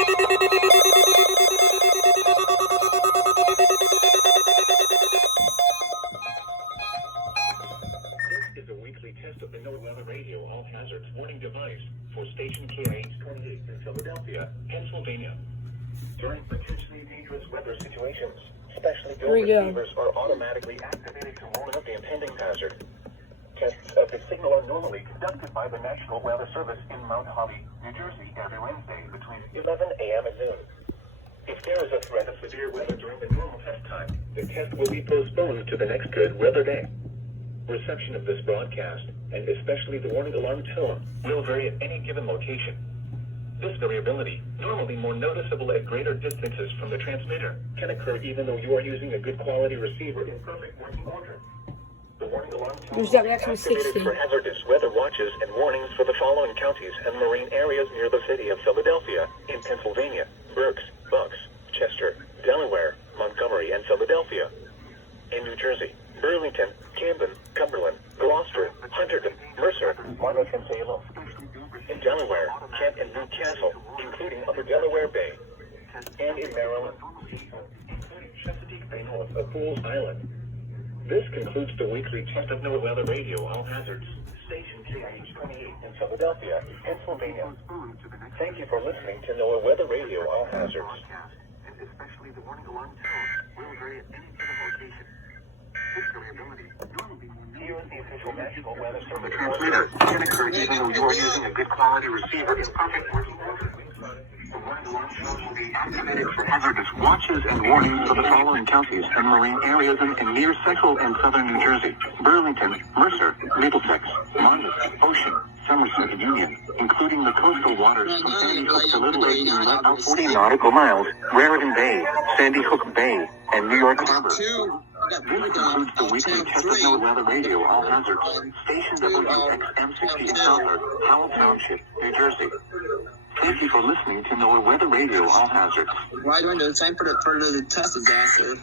This is a weekly test of the NOAA Weather Radio All Hazards Warning device for station Kih28 in Philadelphia, Pennsylvania. During potentially dangerous weather situations, specially built receivers are automatically activated to warn of the impending hazard. Tests of the signal are normally conducted by the National Weather Service in Mount Holly, New Jersey, every Wednesday between 11 a.m. and noon. If there is a threat of severe weather during the normal test time, the test will be postponed to the next good weather day. Reception of this broadcast, and especially the warning alarm tone, will vary at any given location. This variability, normally more noticeable at greater distances from the transmitter, can occur even though you are using a good quality receiver in perfect working order. The warning alarm tone will be activated for hazardous weather watches and warnings for the following counties and marine areas near the city of Philadelphia, in Pennsylvania: Berks, Bucks, Chester, Delaware, Montgomery, and Philadelphia. In New Jersey: Burlington, Camden, Cumberland, Gloucester, Hunterdon, Mercer, Monmouth, and Salem. In Delaware: Kent and Newcastle, including Upper Delaware Bay. And in Maryland, including Chesapeake Bay north of Fools Island. This concludes the weekly test of NOAA Weather Radio All Hazards, station Kih28 in Philadelphia, Pennsylvania. Thank you for listening to NOAA Weather Radio All Hazards. And especially the warning alarm tone will vary at any given location. This variability normally here is the official National Weather Service transmitter can occur even though you are using a good quality receiver in perfect working order. The warning alarm tone will be activated for hazardous watches and warnings for the following counties and marine areas in near central and southern New Jersey: Burlington, Mercer, Middlesex, Monmouth, Ocean, Somerset, and Union, including the coastal waters from Sandy Hook to Little Lake in about 40 nautical miles, Raritan Bay, Sandy Hook Bay, and New York Harbor. This concludes the weekly test of NOAA Weather Radio All Hazards, station wxm60 in Southwark, Howell Township, New Jersey. Thank you for listening to NOAA Weather Radio All Hazards. Why do I know the time for the test disaster?